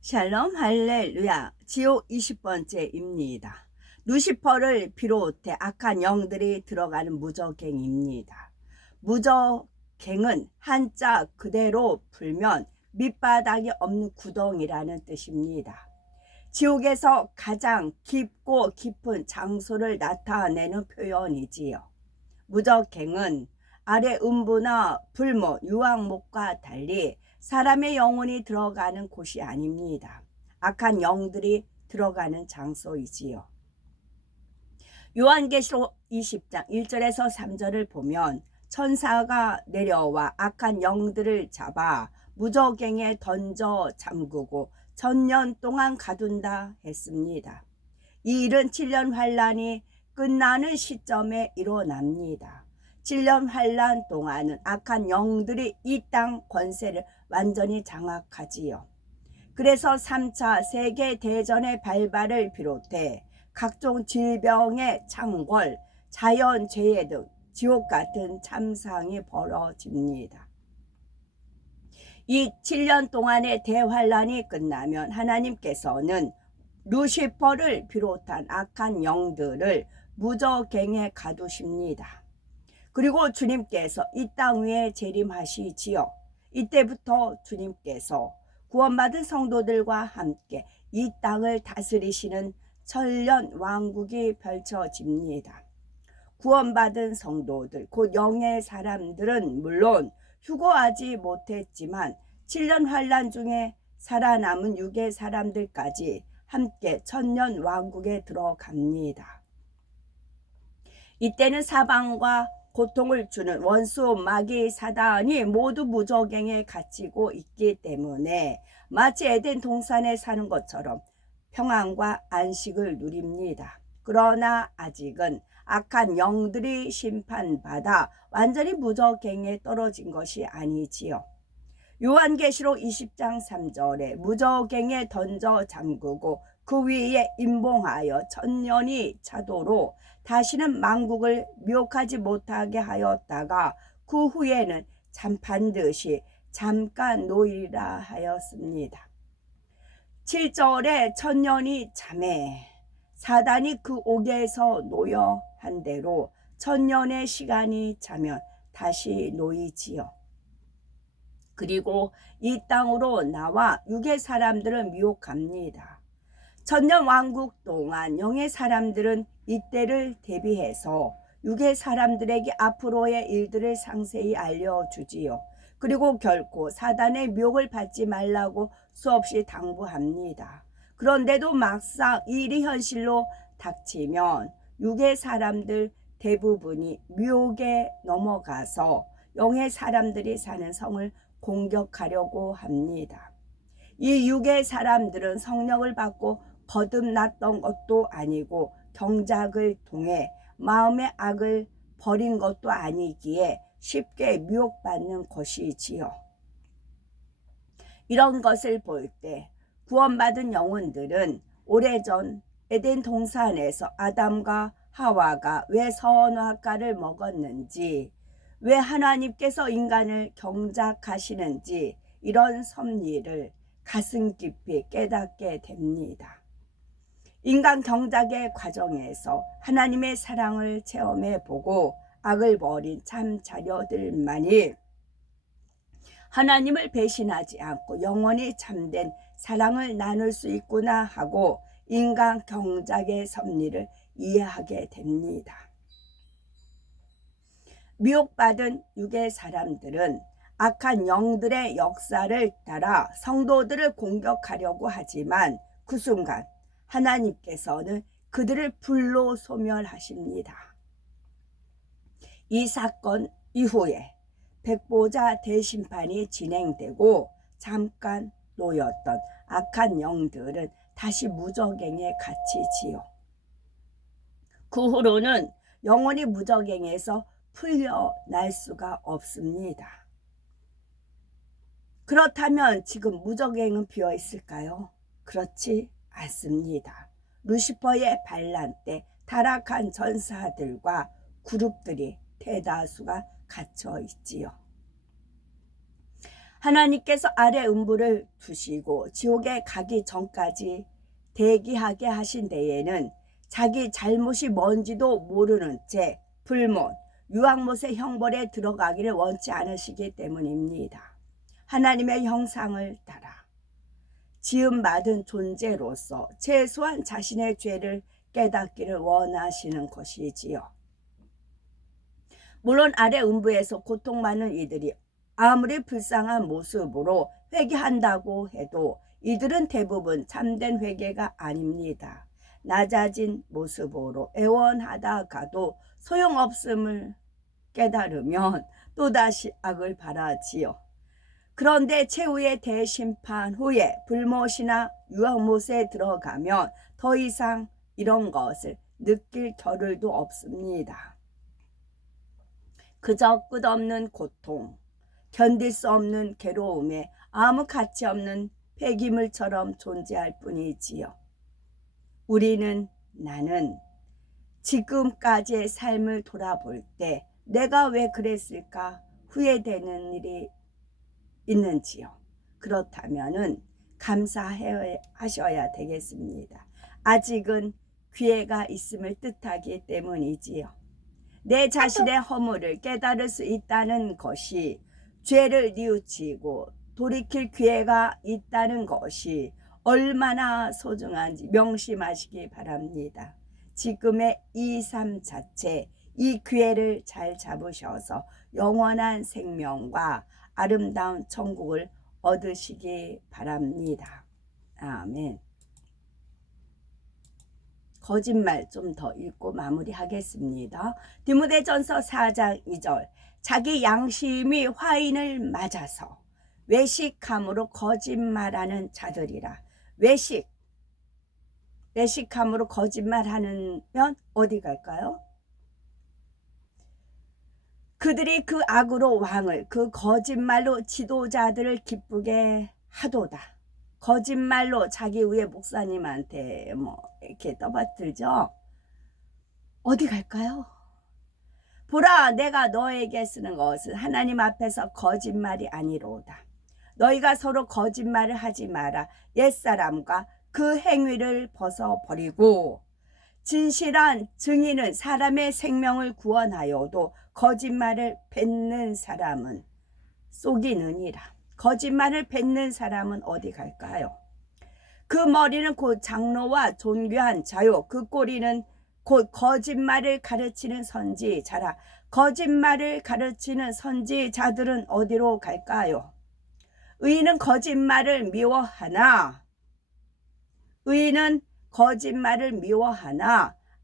샬롬 할렐루야. 지옥 20번째입니다. 루시퍼를 비롯해 악한 영들이 들어가는 무적행입니다. 무적행은 한자 그대로 풀면 밑바닥이 없는 구덩이라는 뜻입니다. 지옥에서 가장 깊고 깊은 장소를 나타내는 표현이지요. 무적행은 아래 음부나 불모, 유황목과 달리 사람의 영혼이 들어가는 곳이 아닙니다. 악한 영들이 들어가는 장소이지요. 요한계시록 20장 1절에서 3절을 보면 천사가 내려와 악한 영들을 잡아 무적행에 던져 잠그고 1000년 동안 가둔다 했습니다. 이 일은 7년 환란이 끝나는 시점에 일어납니다. 7년 환란 동안은 악한 영들이 이 땅 권세를 완전히 장악하지요. 그래서 3차 세계대전의 발발을 비롯해 각종 질병의 창궐, 자연재해 등 지옥 같은 참상이 벌어집니다. 이 7년 동안의 대환란이 끝나면 하나님께서는 루시퍼를 비롯한 악한 영들을 무적행에 가두십니다. 그리고 주님께서 이 땅 위에 재림하시지요. 이때부터 주님께서 구원받은 성도들과 함께 이 땅을 다스리시는 천년 왕국이 펼쳐집니다. 구원받은 성도들, 곧 영의 사람들은 물론 휴거하지 못했지만 7년 환란 중에 살아남은 육의 사람들까지 함께 천년 왕국에 들어갑니다. 이때는 사방과 고통을 주는 원수 마귀 사단이 모두 무적행에 갇히고 있기 때문에 마치 에덴 동산에 사는 것처럼 평안과 안식을 누립니다. 그러나 아직은 악한 영들이 심판받아 완전히 무적행에 떨어진 것이 아니지요. 요한계시록 20장 3절에 무적행에 던져 잠그고 그 위에 임봉하여 1000년이 차도록 다시는 만국을 미혹하지 못하게 하였다가 그 후에는 반드시 잠깐 놓이리라 하였습니다. 7절에 1000년이 잠에 사단이 그 옥에서 놓여 한 대로 1000년의 시간이 차면 다시 놓이지요. 그리고 이 땅으로 나와 육의 사람들을 미혹합니다. 천년 왕국 동안 영의 사람들은 이때를 대비해서 육의 사람들에게 앞으로의 일들을 상세히 알려주지요. 그리고 결코 사단의 미혹을 받지 말라고 수없이 당부합니다. 그런데도 막상 이 일이 현실로 닥치면 육의 사람들 대부분이 미혹에 넘어가서 영의 사람들이 사는 성을 공격하려고 합니다. 이 육의 사람들은 성령을 받고 거듭났던 것도 아니고 경작을 통해 마음의 악을 버린 것도 아니기에 쉽게 미혹받는 것이지요. 이런 것을 볼 때 구원받은 영혼들은 오래전 에덴 동산에서 아담과 하와가 왜 선악과를 먹었는지, 왜 하나님께서 인간을 경작하시는지 이런 섭리를 가슴 깊이 깨닫게 됩니다. 인간 경작의 과정에서 하나님의 사랑을 체험해보고 악을 버린 참 자녀들만이 하나님을 배신하지 않고 영원히 참된 사랑을 나눌 수 있구나 하고 인간 경작의 섭리를 이해하게 됩니다. 미혹받은 육의 사람들은 악한 영들의 역사를 따라 성도들을 공격하려고 하지만 그 순간 하나님께서는 그들을 불로 소멸하십니다. 이 사건 이후에 백보자 대심판이 진행되고 잠깐 놓였던 악한 영들은 다시 무적행에 갇히지요. 그 후로는 영원히 무적행에서 풀려날 수가 없습니다. 그렇다면 지금 무적행은 비어 있을까요? 그렇지 않습니다. 루시퍼의 반란 때 타락한 전사들과 그룹들이 대다수가 갇혀 있지요. 하나님께서 아래 음부를 두시고 지옥에 가기 전까지 대기하게 하신 데에는 자기 잘못이 뭔지도 모르는 채 불못, 유황못의 형벌에 들어가기를 원치 않으시기 때문입니다. 하나님의 형상을 따라 지음받은 존재로서 최소한 자신의 죄를 깨닫기를 원하시는 것이지요. 물론 아래 음부에서 고통받는 이들이 아무리 불쌍한 모습으로 회개한다고 해도 이들은 대부분 참된 회개가 아닙니다. 낮아진 모습으로 애원하다가도 소용없음을 깨달으면 또다시 악을 바라지요. 그런데 최후의 대심판 후에 불못이나 유황못에 들어가면 더 이상 이런 것을 느낄 겨를도 없습니다. 그저 끝없는 고통, 견딜 수 없는 괴로움에 아무 가치 없는 폐기물처럼 존재할 뿐이지요. 나는 지금까지의 삶을 돌아볼 때 내가 왜 그랬을까 후회되는 일이 있는지요. 그렇다면은 감사하셔야 되겠습니다. 아직은 기회가 있음을 뜻하기 때문이지요. 내 자신의 허물을 깨달을 수 있다는 것이, 죄를 뉘우치고 돌이킬 기회가 있다는 것이 얼마나 소중한지 명심하시기 바랍니다. 지금의 이 삶 자체, 이 기회를 잘 잡으셔서 영원한 생명과 아름다운 천국을 얻으시기 바랍니다. 아멘. 거짓말 좀 더 읽고 마무리하겠습니다. 디모데전서 4장 2절. 자기 양심이 화인을 맞아서 외식함으로 거짓말하는 자들이라. 외식함으로 거짓말하면 어디 갈까요? 그들이 그 악으로 왕을, 그 거짓말로 지도자들을 기쁘게 하도다. 거짓말로 자기 위에 목사님한테 이렇게 떠받들죠. 어디 갈까요? 보라, 내가 너에게 쓰는 것은 하나님 앞에서 거짓말이 아니로다. 너희가 서로 거짓말을 하지 마라. 옛사람과 그 행위를 벗어버리고, 진실한 증인은 사람의 생명을 구원하여도 거짓말을 뱉는 사람은 속이느니라. 거짓말을 뱉는 사람은 어디 갈까요? 그 머리는 곧 장로와 존귀한 자요, 그 꼬리는 곧 거짓말을 가르치는 선지자라. 거짓말을 가르치는 선지자들은 어디로 갈까요? 의인은 거짓말을 미워하나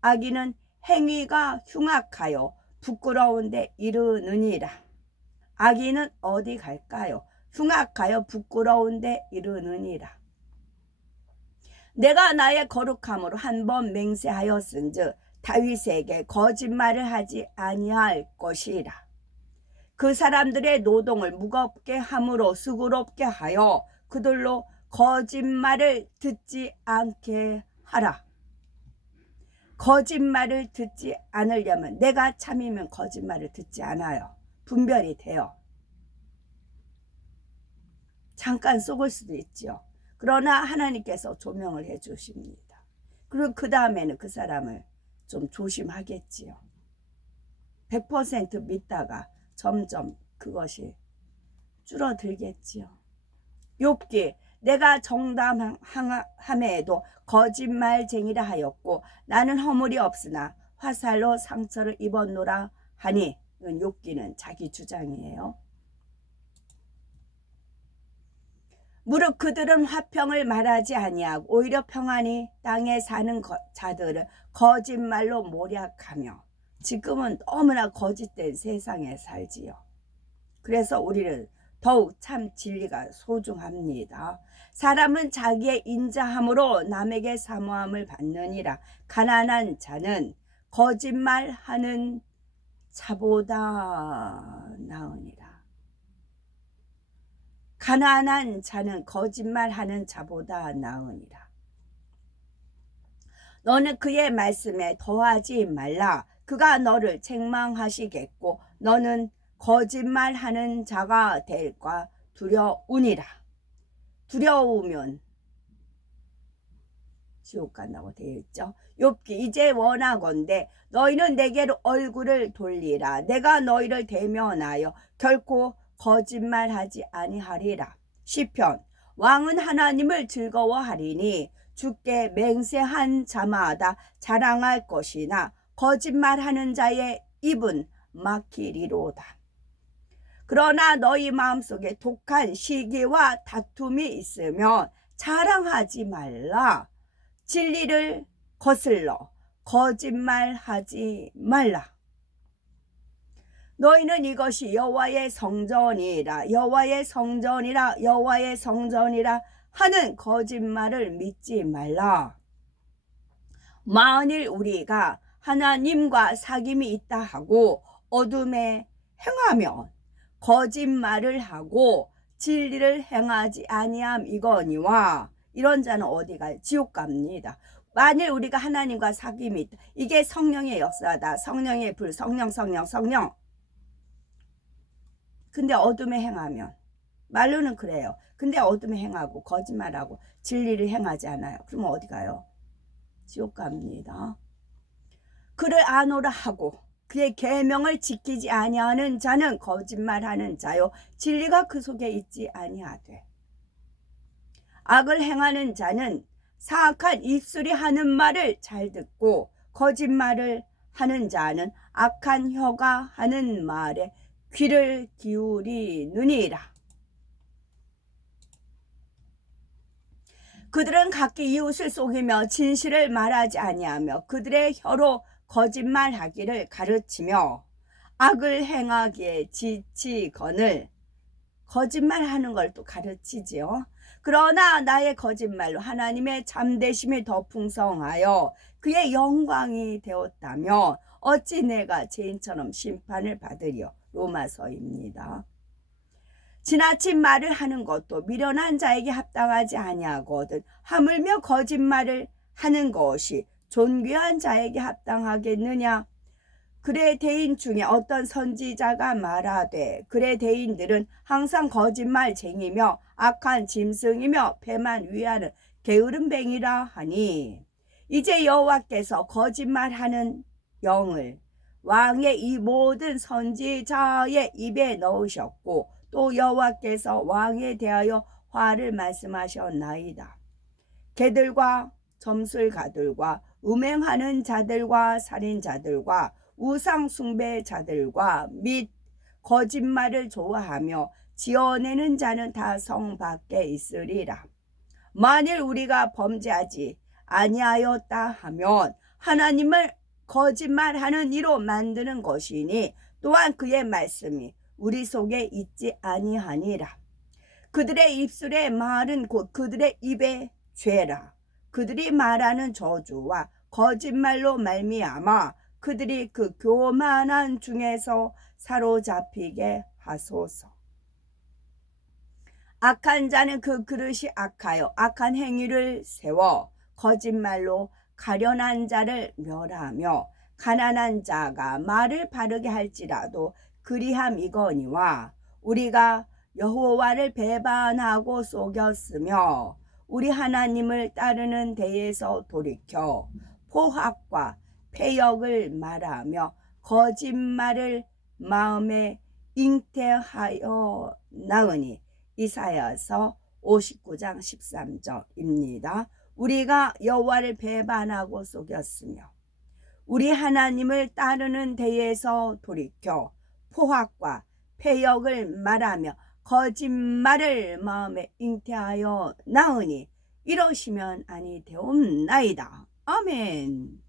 악인은 행위가 흉악하여 부끄러운데 이르느니라. 악인은 어디 갈까요? 흉악하여 부끄러운데 이르느니라. 내가 나의 거룩함으로 한 번 맹세하였은즉 다윗에게 거짓말을 하지 아니할 것이라. 그 사람들의 노동을 무겁게 함으로 수고롭게 하여 그들로 거짓말을 듣지 않게 하라. 거짓말을 듣지 않으려면, 내가 참이면 거짓말을 듣지 않아요. 분별이 돼요. 잠깐 속을 수도 있죠. 그러나 하나님께서 조명을 해 주십니다. 그리고 그 다음에는 그 사람을 좀 조심하겠지요. 100% 믿다가 점점 그것이 줄어들겠지요. 욥기, 내가 정담함에도 거짓말쟁이라 하였고 나는 허물이 없으나 화살로 상처를 입었노라 하니, 욥기는 자기 주장이에요. 무릇 그들은 화평을 말하지 아니하고 오히려 평안히 땅에 사는 자들을 거짓말로 모략하며, 지금은 너무나 거짓된 세상에 살지요. 그래서 우리는 더욱 참 진리가 소중합니다. 사람은 자기의 인자함으로 남에게 사모함을 받느니라. 가난한 자는 거짓말하는 자보다 나으니라. 가난한 자는 거짓말하는 자보다 나으니라. 너는 그의 말씀에 더하지 말라. 그가 너를 책망하시겠고 너는 거짓말하는 자가 될까 두려우니라. 두려우면 지옥 간다고 되어 있죠. 욥기 이제 원하건대 너희는 내게로 얼굴을 돌리라. 내가 너희를 대면하여 결코 거짓말하지 아니하리라. 시편 왕은 하나님을 즐거워하리니 주께 맹세한 자마다 자랑할 것이나 거짓말하는 자의 입은 막히리로다. 그러나 너희 마음속에 독한 시기와 다툼이 있으면 자랑하지 말라. 진리를 거슬러 거짓말하지 말라. 너희는 이것이 여호와의 성전이라 여호와의 성전이라 여호와의 성전이라 하는 거짓말을 믿지 말라. 만일 우리가 하나님과 사귐이 있다 하고 어둠에 행하면 거짓말을 하고 진리를 행하지 아니함 이거니와 이런 자는 어디 가요? 지옥 갑니다. 만일 우리가 하나님과 사귐이 있다. 이게 성령의 역사다. 성령의 불, 성령. 근데 어둠에 행하면 말로는 그래요. 근데 어둠에 행하고 거짓말하고 진리를 행하지 않아요. 그러면 어디 가요? 지옥 갑니다. 그를 아노라 하고 그의 계명을 지키지 아니하는 자는 거짓말하는 자요 진리가 그 속에 있지 아니하되 악을 행하는 자는 사악한 입술이 하는 말을 잘 듣고 거짓말을 하는 자는 악한 혀가 하는 말에 귀를 기울이느니라. 그들은 각기 이웃을 속이며 진실을 말하지 아니하며 그들의 혀로 거짓말하기를 가르치며 악을 행하기에 지치거늘 거짓말하는 걸 또 가르치지요. 그러나 나의 거짓말로 하나님의 참되심이 더 풍성하여 그의 영광이 되었다며 어찌 내가 죄인처럼 심판을 받으리요. 로마서입니다. 지나친 말을 하는 것도 미련한 자에게 합당하지 아니하거든 하물며 거짓말을 하는 것이 존귀한 자에게 합당하겠느냐. 그의 대인 중에 어떤 선지자가 말하되 그의 대인들은 항상 거짓말쟁이며 악한 짐승이며 배만 위하는 게으름뱅이라 하니 이제 여호와께서 거짓말하는 영을 왕의 이 모든 선지자의 입에 넣으셨고 또 여호와께서 왕에 대하여 화를 말씀하셨나이다. 개들과 점술가들과 음행하는 자들과 살인자들과 우상 숭배자들과 및 거짓말을 좋아하며 지어내는 자는 다 성 밖에 있으리라. 만일 우리가 범죄하지 아니하였다 하면 하나님을 거짓말하는 이로 만드는 것이니 또한 그의 말씀이 우리 속에 있지 아니하니라. 그들의 입술의 말은 곧 그들의 입의 죄라. 그들이 말하는 저주와 거짓말로 말미암아 그들이 그 교만한 중에서 사로잡히게 하소서. 악한 자는 그 그릇이 악하여 악한 행위를 세워 거짓말로 가련한 자를 멸하며 가난한 자가 말을 바르게 할지라도 그리함이거니와 우리가 여호와를 배반하고 속였으며 우리 하나님을 따르는 데에서 돌이켜 포악과 패역을 말하며 거짓말을 마음에 잉태하여 나으니 이사야서 59장 13절입니다. 우리가 여호와를 배반하고 속였으며 우리 하나님을 따르는 데에서 돌이켜 포악과 패역을 말하며 거짓말을 마음에 잉태하여 나으니 이러시면 아니 되옵나이다. 아멘.